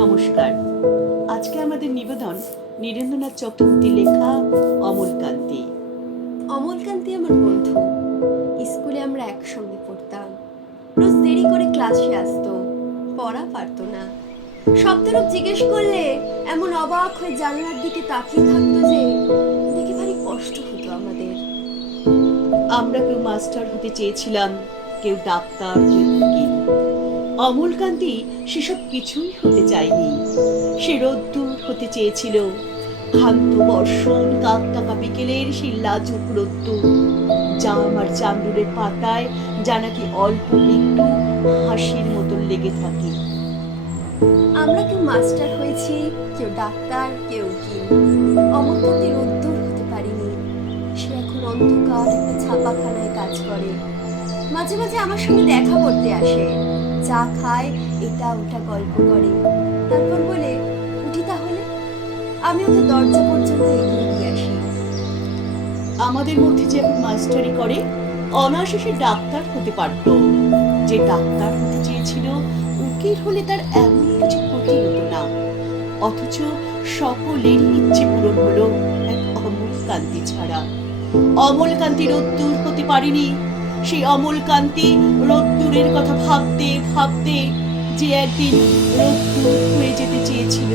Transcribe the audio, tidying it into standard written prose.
নমস্কার। আজকে আমাদের নিবেদন নীরেন্দ্রনাথ চক্রবর্তী লেখা অমলকান্তি। অমলকান্তি আমার বন্ধু। স্কুলে আমরা একসঙ্গে পড়তাম। রোজ দেরি করে ক্লাসে আসতো, পড়া পারতো না। শব্দরূপ জিজ্ঞেস করলে এমন অবাক হয়ে জানলার দিকে তাকিয়ে থাকতো যে দেখে ভারী কষ্ট হতো আমাদের। আমরা কেউ মাস্টার হতে চেয়েছিলাম, কেউ ডাক্তার, কেউ উকিল। অমলকান্তি সেসব কিছুই হতে চায়নি। সে রোদ্দুর হতে চেয়েছিল, ক্ষান্ত বর্ষণ কাকতাকা বিকেলের সেই লাজুক রোদ্দুর, জাম আর চামড়ুরের পাতায় যা নাকি অল্প একটু হাসির মতন লেগে থাকে। আমরা কেউ মাস্টার হয়েছি, কেউ ডাক্তার, কেউ উকিল। অমলকান্তি রোদ্দুর হতে পারিনি। সে এখন অন্ধকার একটা ছাপাখানায় কাজ করে। মাঝে মাঝে আমার সঙ্গে দেখা করতে আসে, চা খায়, এটা ওটা গল্প করে, তারপর বলে উঠি তাহলে। আমি ওকে দরজা পর্যন্ত এগিয়ে দিয়ে আসি। আমাদের মধ্যে যে এখন মাস্টারি করে, অনায়াসে সে ডাক্তার হতে পারত। যে ডাক্তার হতে চেয়েছিল, উকিল হলে তার এমন কিছু ক্ষতি হতো না। অথচ সকলেরই ইচ্ছে পূরণ হলো, এক অমলকান্তি ছাড়া। অমলকান্তি রোদ্দুর হতে পারেনি। সেই অমলকান্তি রোদ্দুরের কথা ভাবতে ভাবতে যে একদিন রোদ্দুর হয়ে যেতে চেয়েছিল।